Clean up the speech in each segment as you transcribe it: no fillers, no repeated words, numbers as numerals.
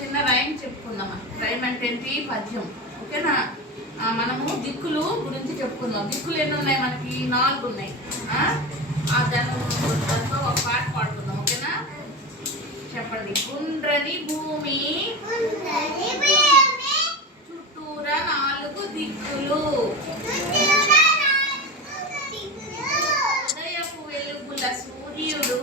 చిన్న రైమ్ చెప్పుకుందాం. రైమ్ అంటే ఏంటి? పద్యం. ఓకేనా? మనము దిక్కులు గురించి చెప్పుకుందాం. దిక్కులు ఎన్ని ఉన్నాయి మనకి? 4 ఉన్నాయి. దాంట్లో ఒక పాట పాడుకుందాం. ఓకేనా? చెప్పండి. గుండ్రని భూమి చుట్టూరా 4 దిక్కులు, ఉదయపు వెలుగుల సూర్యుడు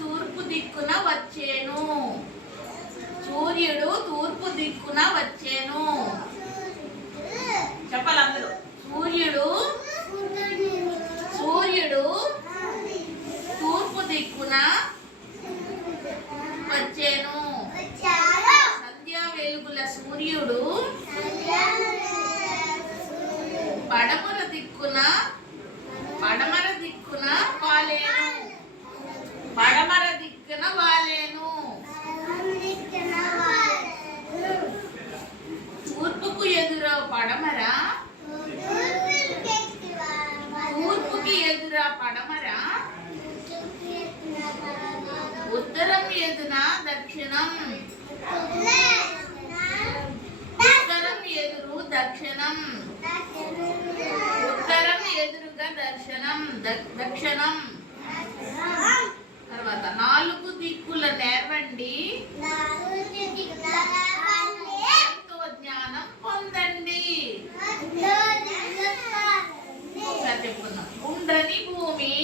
తూర్పు దిక్కున వచ్చేను. సూర్యుడు తూర్పు దిక్కున వచ్చేను. చెప్పాలి అందరూ. సూర్యుడు తూర్పు దిక్కున వచ్చేను. సంధ్యా వెలుగుల సూర్యుడు పడమర దిక్కున వాలేను. పడమర దిక్కున వాలేను. తూర్పుకు ఎదురా పడమర, తూర్పుకి ఎదురా పడమర, ఉత్తరం ఎదున దక్షిణం. ఉత్తరం ఎదురు దక్షిణం. ఉత్తరం ఎదురుగా దక్షిణం. తర్వాత 4 దిక్కుల నేర్వండి, ఎంతో జ్ఞానం పొందండి. ఒకసారి చెప్పుకుందాం. గుండ్రని భూమి